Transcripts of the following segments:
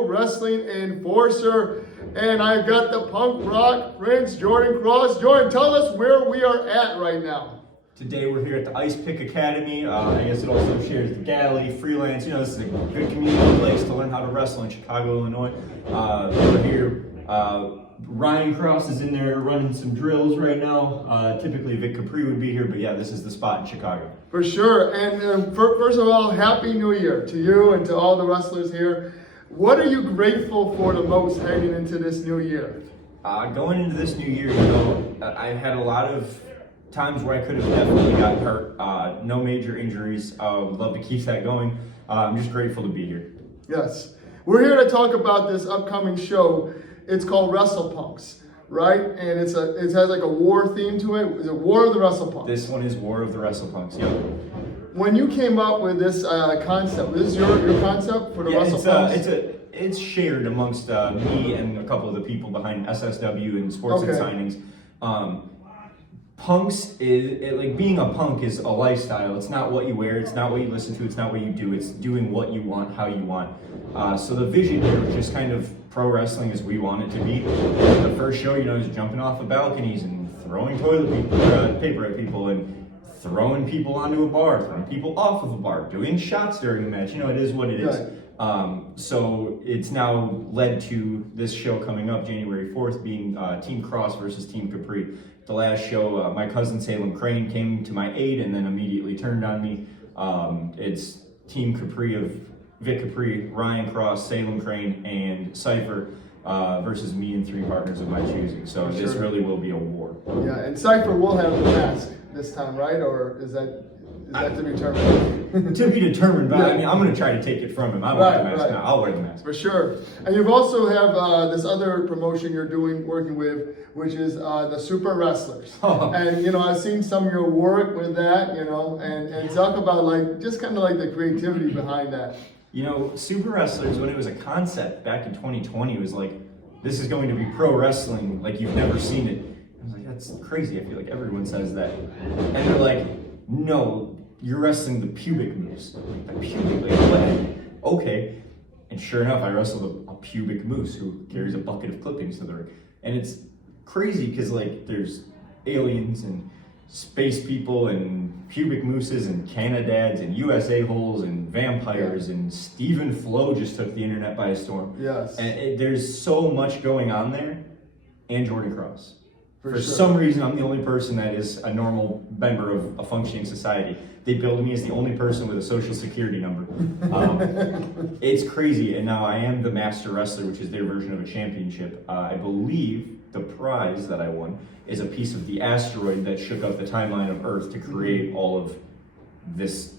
Pro Wrestling Enforcer. And I've got the punk rock prince, Jordan Kross. Jordan, tell us where we are at right now. Today we're here at the Ice Pick Academy. I guess it also shares the galley, freelance. You know, this is a good community place to learn how to wrestle in Chicago, Illinois. We're here. Ryan Kross is in there running some drills right now. Typically Vic Capri would be here, but yeah, this is the spot in Chicago. For sure. And first of all, Happy New Year to you and to all the wrestlers here. What are you grateful for the most heading into this new year? Going into this new year, you know, I've had a lot of times where I could have definitely gotten hurt. No major injuries. Would love to keep that going. I'm just grateful to be here. Yes. We're here to talk about this upcoming show. It's called Wrestle Punks, right? And it has like a war theme to it. Is it War of the Wrestle Punks? This one is War of the Wrestle Punks, yeah. When you came up with this concept, this is your concept for the Wrestle Punks? It's shared amongst me and a couple of the people behind SSW and Sports and Signings. Punks is like being a punk is a lifestyle. It's not what you wear, it's not what you listen to, it's not what you do. It's doing what you want, how you want. So the vision here was just kind of pro wrestling as we want it to be. The first show, you know, is jumping off of balconies and throwing toilet paper at people and throwing people onto a bar, throwing people off of a bar, doing shots during the match. You know, it is what it is. Right. So it's now led to this show coming up January 4th being Team Kross versus Team Capri. The last show, my cousin Salem Crane came to my aid and then immediately turned on me. It's Team Capri of Vic Capri, Ryan Kross, Salem Crane, and Cypher versus me and three partners of my choosing. So this really will be a war. Yeah, and Cypher will have the mask this time, right? Or is that to be determined? To be determined, but I mean, I'm going to try to take it from him. I want the mask now. I'll wear the mask. For sure. And you've also have this other promotion you're working with, which is the Super Wrestlers. And, you know, I've seen some of your work with that, you know, and talk about like, just kind of like the creativity behind that. You know, Super Wrestlers, when it was a concept back in 2020, it was like, this is going to be pro wrestling like you've never seen it. I was like, that's crazy. I feel like everyone says that. And they're like, no, you're wrestling the pubic moose. The pubic, like, what? Okay. And sure enough, I wrestled a pubic moose who carries a bucket of clippings to the ring. And it's crazy because, like, there's aliens and space people and pubic mooses and Canadads and USA holes and vampires and Stephen Flo just took the internet by storm. Yes. And there's so much going on there. And Jordan Kross. For sure. some reason, I'm the only person that is a normal member of a functioning society. They billed me as the only person with a social security number. It's crazy, and now I am the master wrestler, which is their version of a championship. I believe the prize that I won is a piece of the asteroid that shook up the timeline of Earth to create all of this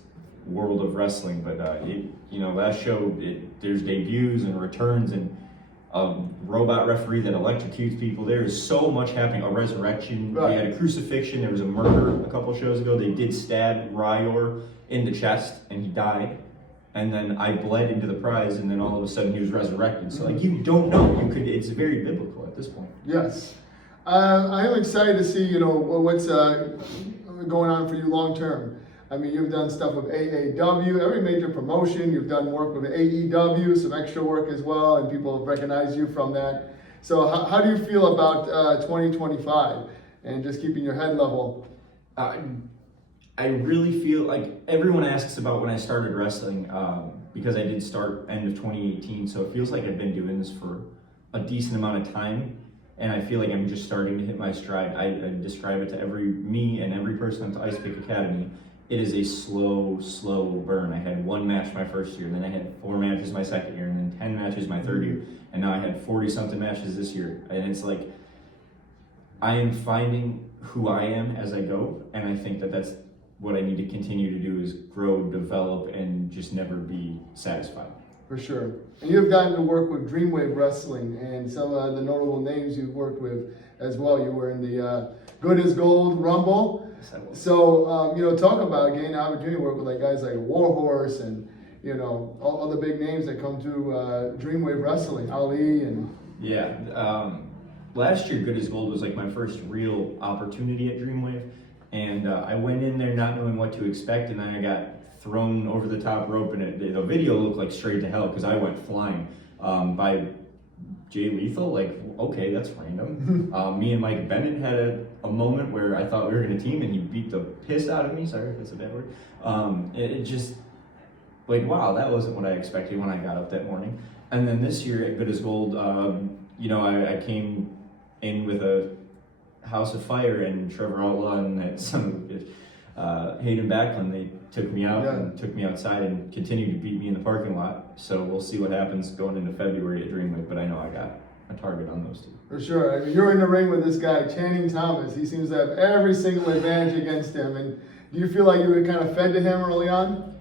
world of wrestling. But you know, last show, there's debuts and returns and a robot referee that electrocutes people. There is so much happening. A resurrection. Right. We had a crucifixion. There was a murder a couple shows ago. They did stab Ryor in the chest and he died. And then I bled into the prize and then all of a sudden he was resurrected. So like, you don't know. It's very biblical at this point. Yes. I am excited to see, you know, what's going on for you long term. I mean, you've done stuff with AAW, every major promotion. You've done work with AEW, some extra work as well, and people have recognized you from that. So how do you feel about 2025 and just keeping your head level? I really feel like everyone asks about when I started wrestling because I did start end of 2018. So it feels like I've been doing this for a decent amount of time. And I feel like I'm just starting to hit my stride. I describe it to me and every person at the Ice Pick Academy. It is a slow burn. I had one match my first year, and then I had 4 matches my second year, and then 10 matches my third year, and now I had 40-something matches this year. And it's like, I am finding who I am as I go, and I think that that's what I need to continue to do is grow, develop, and just never be satisfied. For sure. And you've gotten to work with Dreamwave Wrestling and some of the notable names you've worked with as well. You were in the Good as Gold Rumble. So, you know, talk about getting the opportunity to work with like guys like Warhorse and, you know, all the big names that come through Dreamwave Wrestling, Ali and... Yeah. Last year, Good as Gold was like my first real opportunity at Dreamwave. And I went in there not knowing what to expect, and then I got thrown over the top rope, and the video looked like straight to hell because I went flying. by Jay Lethal. Like, okay, that's random. Me and Mike Bennett had a moment where I thought we were going to team, and he beat the piss out of me. Sorry if that's a bad word. It just, like, wow, that wasn't what I expected when I got up that morning. And then this year at Good as Gold, you know, I came in with a House of Fire and Trevor Outlaw and that son of a bitch, Hayden Backlund. They took me out and took me outside and continued to beat me in the parking lot. So we'll see what happens going into February at Dreamwave, but I know I got a target on those two. For sure. I mean, you're in the ring with this guy, Channing Thomas. He seems to have every single advantage against him. And do you feel like you were kind of fed to him early on?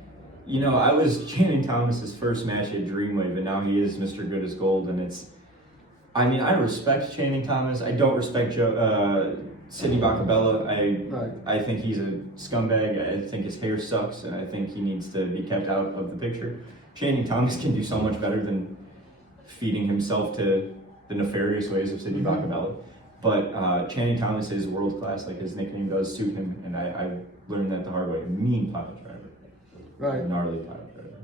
You know, I was Channing Thomas's first match at Dreamwave, and now he is Mr. Good as Gold, and it's, I mean, I respect Channing Thomas. I don't respect Sidney Bacabella. I think he's a scumbag. I think his hair sucks, and I think he needs to be kept out of the picture. Channing Thomas can do so much better than feeding himself to the nefarious ways of Sidney Bacabella. But Channing Thomas is world class. Like, his nickname does suit him, and I learned that the hard way. Mean pile driver. Right. Gnarly pile driver.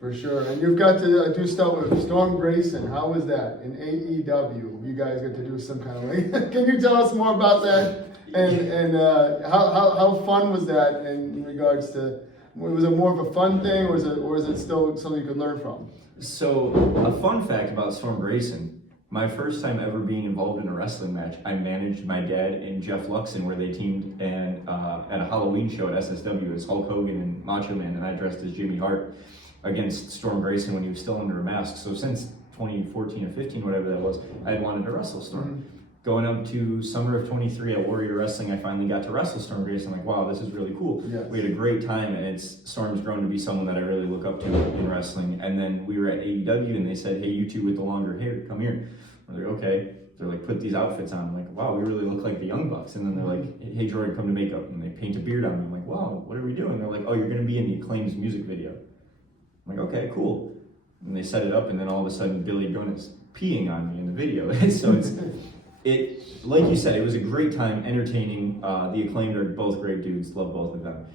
For sure. And you've got to do stuff with Storm Grayson. How was that in AEW? You guys get to do some kind of like. Can you tell us more about that? And how fun was that in regards to? Was it more of a fun thing, or is it still something you could learn from? So, a fun fact about Storm Grayson. My first time ever being involved in a wrestling match, I managed my dad and Jeff Luxon, where they teamed and at a Halloween show at SSW as Hulk Hogan and Macho Man, and I dressed as Jimmy Hart against Storm Grayson when he was still under a mask. So since 2014 or 15, whatever that was, I had wanted to wrestle Storm. Going up to summer of 23 at Warrior Wrestling, I finally got to wrestle Storm Grayson. I'm like, wow, this is really cool. Yes. We had a great time, and Storm's grown to be someone that I really look up to in wrestling. And then we were at AEW, and they said, hey, you two with the longer hair, come here. We're like, okay. They're like, put these outfits on. I'm like, wow, we really look like the Young Bucks. And then they're like, hey, Jordan, come to makeup. And they paint a beard on me. I'm like, wow, what are we doing? They're like, oh, you're going to be in the Acclaim's music video. I'm like, okay, cool. And they set it up, and then all of a sudden, Billy Gunn is peeing on me in the video. So like you said, it was a great time, entertaining. The Acclaimed are both great dudes, love both of them.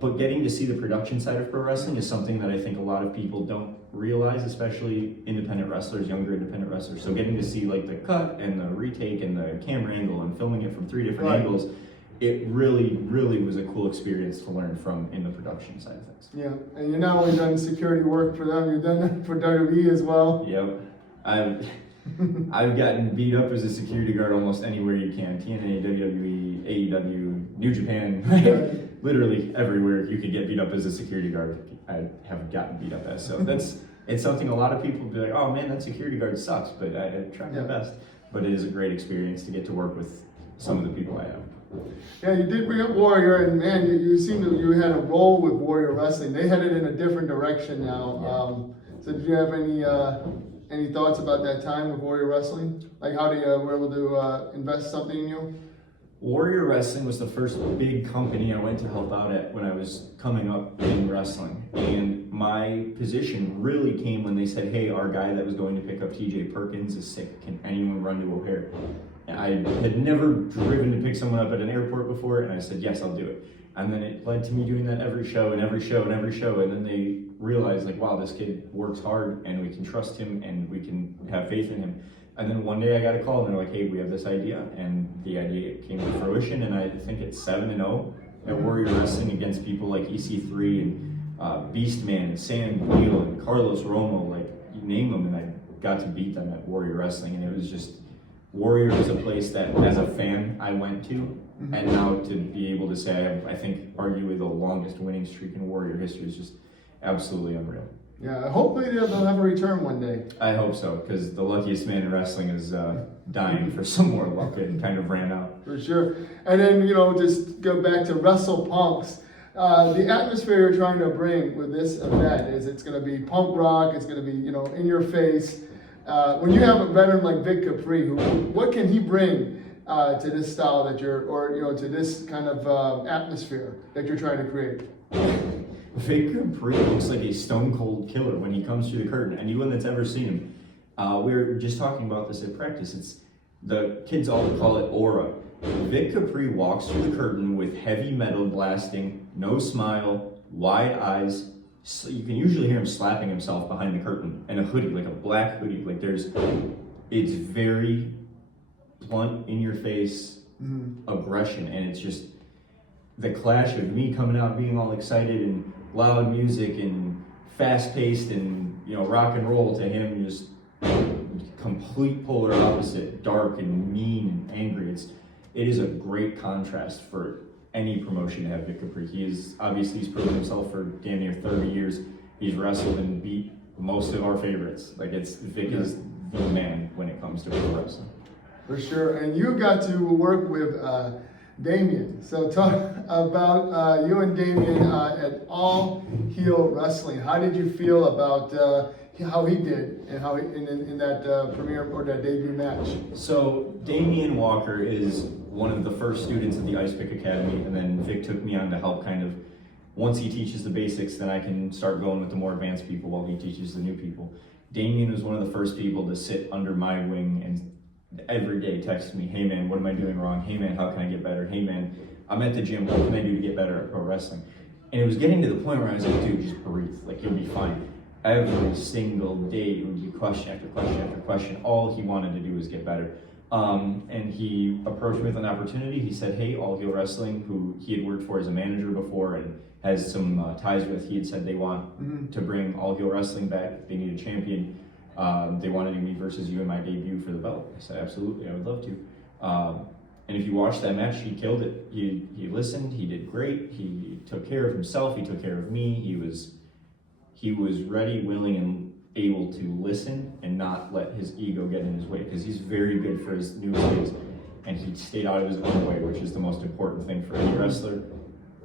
But getting to see the production side of pro wrestling is something that I think a lot of people don't realize, especially independent wrestlers, younger independent wrestlers. So getting to see like the cut and the retake and the camera angle and filming it from 3 different angles, it really, really was a cool experience to learn from in the production side of things. Yeah, and you've not only done security work for them, you've done it for WWE as well. Yep. I've gotten beat up as a security guard almost anywhere you can. TNA, WWE, AEW, New Japan, literally everywhere you could get beat up as a security guard, I have gotten beat up as. So it's something a lot of people be like, oh man, that security guard sucks, but I try my best. But it is a great experience to get to work with some of the people I have. Yeah, you did bring up Warrior, and man, you seem to you had a role with Warrior Wrestling. They headed in a different direction now. So did you have any thoughts about that time with Warrior Wrestling? Like how you were able to invest something in you? Warrior Wrestling was the first big company I went to help out at when I was coming up in wrestling. And my position really came when they said, hey, our guy that was going to pick up TJ Perkins is sick. Can anyone run to O'Hare? And I had never driven to pick someone up at an airport before, and I said, yes, I'll do it. And then it led to me doing that every show and every show and every show. And then they realized, like, wow, this kid works hard and we can trust him and we can have faith in him. And then one day I got a call and they're like, hey, we have this idea. And the idea came to fruition. And I think it's 7-0 at Warrior Wrestling against people like EC3 and Beastman and Sam Beal and Carlos Romo, like you name them. And I got to beat them at Warrior Wrestling. And it was just, Warrior was a place that as a fan I went to. And now to be able to say I have, I think, arguably the longest winning streak in Warrior history is just absolutely unreal. Yeah, hopefully they'll have a return one day. I hope so, because the luckiest man in wrestling is dying for some more luck and kind of ran out. For sure. And then, just go back to Wrestle Punks. The atmosphere you're trying to bring with this event is it's going to be punk rock, it's going to be, in your face. When you have a veteran like Vic Capri, what can he bring to this style that to this kind of atmosphere that you're trying to create? Vic Capri looks like a stone cold killer when he comes through the curtain. Anyone that's ever seen him, we were just talking about this at practice. It's the kids all call it aura. Vic Capri walks through the curtain with heavy metal blasting, no smile, wide eyes, so you can usually hear him slapping himself behind the curtain, and a hoodie, like a black hoodie. Like it's very blunt, in your face aggression, and it's just the clash of me coming out being all excited and loud music and fast paced and, you know, rock and roll, to him just complete polar opposite, dark and mean and angry. It is a great contrast for any promotion to have Vic Capri. He's proven himself for damn near 30 years. He's wrestled and beat most of our favorites. Like, Vic is the man when it comes to pro wrestling. For sure. And you got to work with Damien. So talk about you and Damien at All Heel Wrestling. How did you feel about how he did and how in that premiere or that debut match? So Damien Walker is one of the first students at the Ice Pick Academy, and then Vic took me on to help kind of, once he teaches the basics, then I can start going with the more advanced people while he teaches the new people. Damien was one of the first people to sit under my wing and every day text me, hey man, what am I doing wrong? Hey man, how can I get better? Hey man, I'm at the gym, what can I do to get better at pro wrestling? And it was getting to the point where I was like, dude, just breathe, like you'll be fine. Every single day it would be question after question after question. All he wanted to do was get better. And he approached me with an opportunity. He said, hey, All Heel Wrestling, who he had worked for as a manager before and has some ties with, he had said they want to bring All Heel Wrestling back. They need a champion. They want to do me versus you in my debut for the belt. I said, absolutely, I would love to. And if you watch that match, he killed it. He listened, he did great. He took care of himself, he took care of me. He was ready, willing, and able to listen and not let his ego get in his way, because he's very good for his new kids, and he stayed out of his own way, which is the most important thing for any wrestler.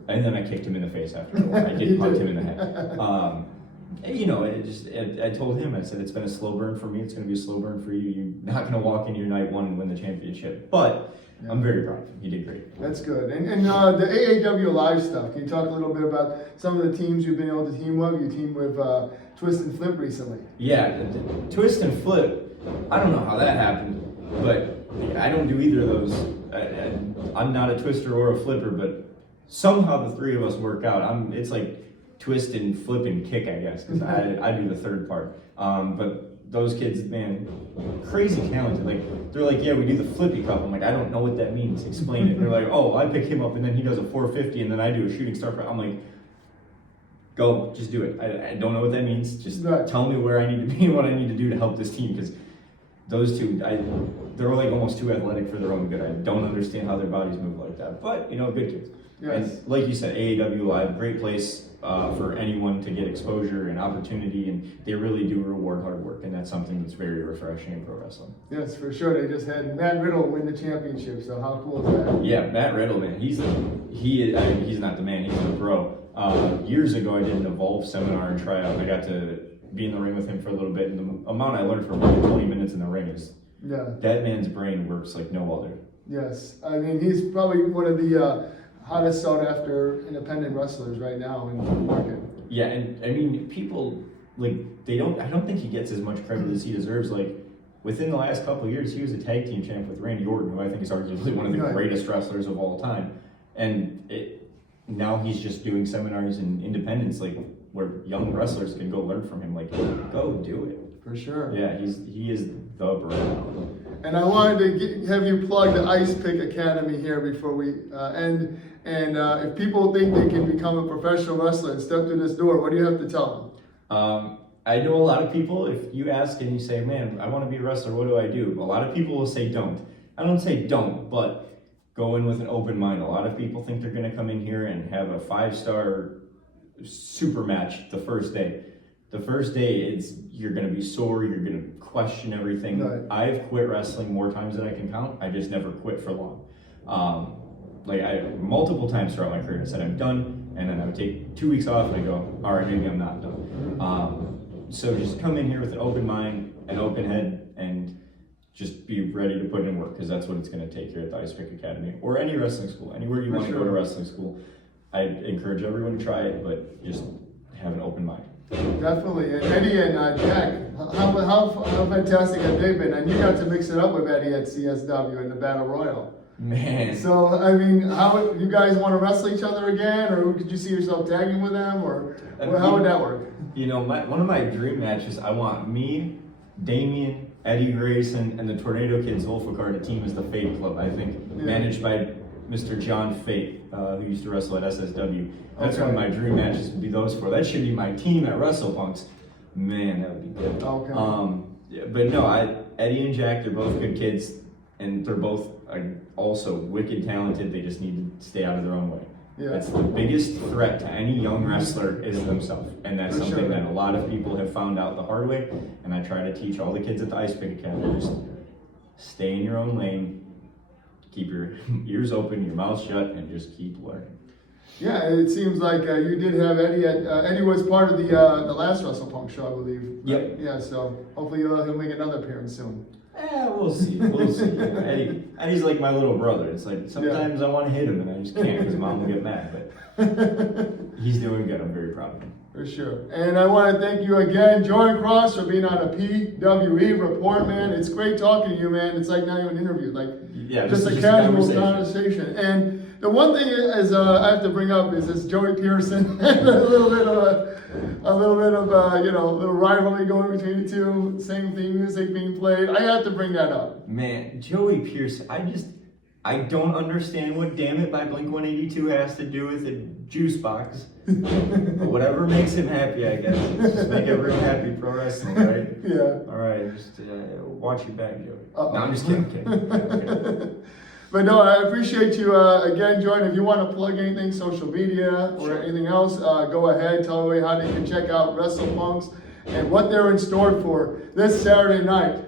And then I kicked him in the face after a while. I did punch him in the head. You know, I told him, I said, it's been a slow burn for me, it's going to be a slow burn for you. You're not going to walk into your night one and win the championship, but I'm very proud of him. He did great. That's good. And the AAW Live stuff, can you talk a little bit about some of the teams you've been able to team with? You teamed with Twist and Flip recently. Yeah, the Twist and Flip, I don't know how that happened, but I don't do either of those. I'm not a twister or a flipper, but somehow the three of us work out. It's like twist and flip and kick, I guess, because I do the third part. But those kids, man, crazy talented. Like, they're like, yeah, we do the flippy cup. I'm like, I don't know what that means. Explain it. They're like, oh, I pick him up and then he does a 450 and then I do a shooting star. I'm like, go, just do it. I don't know what that means. Just tell me where I need to be and what I need to do to help this team, because those two, they're like almost too athletic for their own good. I don't understand how their bodies move like that. But, you know, good kids. Yes. And like you said, AAW Live, great place for anyone to get exposure and opportunity, and they really do reward hard work, and that's something that's very refreshing in pro wrestling. Yes, for sure. They just had Matt Riddle win the championship, so how cool is that? Yeah, Matt Riddle, man, he's not the man, he's the pro. Years ago, I did an Evolve seminar and tryout, and I got to be in the ring with him for a little bit, and the amount I learned from him, 20 minutes in the ring, is that man's brain works like no other. Yes, I mean, he's probably one of the hottest sought after independent wrestlers right now in the market. Yeah, and I mean, people, like, I don't think he gets as much credit as he deserves. Like, within the last couple of years, he was a tag team champ with Randy Orton, who I think is arguably one of the greatest wrestlers of all time. And now he's just doing seminars in independence, like, where young wrestlers can go learn from him. Like, go do it. For sure. Yeah, he is the brand. And I wanted to have you plug the Ice Pick Academy here before we end. And if people think they can become a professional wrestler and step through this door, what do you have to tell them? I know a lot of people, if you ask and you say, man, I want to be a wrestler, what do I do? A lot of people will say don't. I don't say don't, but go in with an open mind. A lot of people think they're going to come in here and have a 5-star super match the first day. The first day, you're going to be sore, you're going to question everything. Right. I've quit wrestling more times than I can count. I just never quit for long. Multiple times throughout my career, I said I'm done, and then I would take 2 weeks off and I go, all right, maybe I'm not done. So just come in here with an open mind, an open head, and just be ready to put in work, because that's what it's going to take here at the Ice Pick Academy, or any wrestling school, anywhere you want to go to wrestling school. I encourage everyone to try it, but just have an open mind. Definitely. And Eddie and Jack, how fantastic have they been? And you got to mix it up with Eddie at CSW in the Battle Royal. Man. So, I mean, how you guys want to wrestle each other again, or could you see yourself tagging with them, or how would that work? You know, one of my dream matches, I want me, Damien, Eddie Grayson, and the Tornado Kids Wolfacard to team as the Fate Club, I think, managed by Mr. John Fate, who used to wrestle at SSW. That's one of my dream matches would be those four. That should be my team at Wrestle Punks. Man, that would be good. Okay. Yeah, but no, Eddie and Jack, they're both good kids, and they're both also wicked talented. They just need to stay out of their own way. Yeah. That's the biggest threat to any young wrestler is themselves, and that's something that a lot of people have found out the hard way. And I try to teach all the kids at the Ice Pick Academy: just stay in your own lane, keep your ears open, your mouth shut, and just keep learning. Yeah, it seems like you did have Eddie at Eddie was part of the last Wrestle Punk show, I believe. Yep. Yeah, so hopefully he'll make another appearance soon. Yeah, we'll see. We'll see. Eddie's like my little brother. It's like sometimes I want to hit him and I just can't because Mom will get mad. But he's doing good. I'm very proud of him. For sure. And I want to thank you again, Ryan Kross, for being on a PWE Report, man. It's great talking to you, man. It's like not even an interview, like just a casual conversation. And the one thing is I have to bring up is this Joey Pearson and a little bit of you know, a little rivalry going between the two. Same theme music being played. I have to bring that up. Man, Joey Pearson, I don't understand what Damn It by Blink-182 has to do with a juice box. But whatever makes him happy, I guess. Just make everyone happy, pro wrestling, right? Yeah. All right, just watch your back, Joey. No, I'm just kidding. Okay. But no, I appreciate you again, Jordan. If you want to plug anything, social media or anything else, go ahead. Tell everybody how they can check out Wrestle Punks and what they're in store for this Saturday night.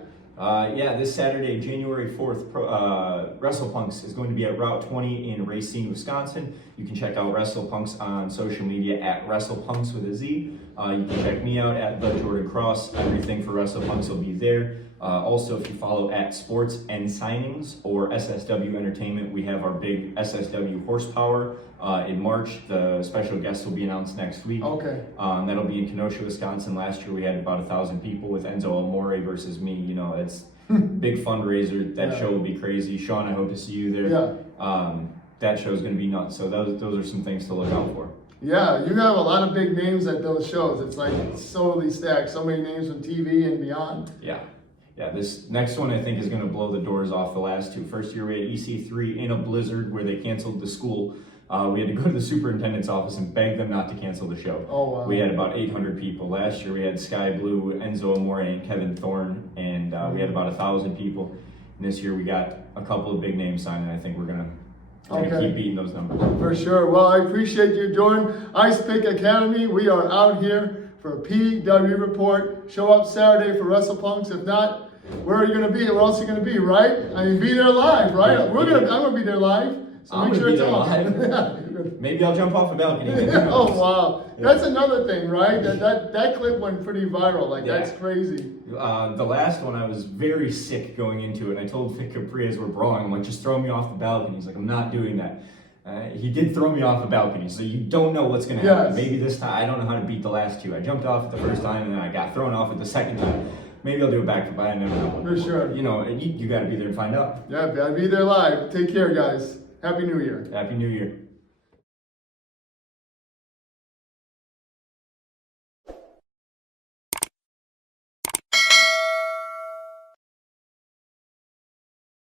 This Saturday, January 4th, Wrestle Punks is going to be at Route 20 in Racine, Wisconsin. You can check out Wrestle Punks on social media at Wrestle Punks with a Z. You can check me out at the Jordan Kross. Everything for Wrestle Punks will be there. Also, if you follow at Sports and Signings or SSW Entertainment, we have our big SSW Horsepower in March. The special guest will be announced next week. Okay. That'll be in Kenosha, Wisconsin. Last year we had about 1,000 people with Enzo Amore versus me. You know, it's big fundraiser. That show will be crazy. Sean, I hope to see you there. Yeah. That show's going to be nuts. So those are some things to look out for. Yeah, you have a lot of big names at those shows. It's like solely stacked. So many names from TV and beyond. Yeah, this next one I think is going to blow the doors off the last two. First year we had EC3 in a blizzard where they canceled the school. We had to go to the superintendent's office and beg them not to cancel the show. Oh, wow. We had about 800 people. Last year we had Sky Blue, Enzo Amore, and Kevin Thorne, and we had about 1,000 people. And this year we got a couple of big names signed, and I think we're gonna keep beating those numbers. For sure. Well, I appreciate you, Jordan. Ice Pick Academy, we are out here for PWE Report. Show up Saturday for Wrestle Punks. If not, where are you going to be? Where else are you going to be, right? I mean, be there live, right? I'm going to be there live. So I'm make sure it's there on. live. Maybe I'll jump off a balcony. Oh, wow. That's another thing, right? That clip went pretty viral. Like, that's crazy. The last one, I was very sick going into it. I told Vic Capri as we're brawling, I'm like, just throw me off the balcony. He's like, I'm not doing that. He did throw me off the balcony, so you don't know what's going to happen. Maybe this time, I don't know how to beat the last two. I jumped off it the first time, and then I got thrown off it the second time. Maybe I'll do a backflip, but I never know. For sure. You know, you got to be there and find out. Yeah, I'll be there live. Take care, guys. Happy New Year. Happy New Year.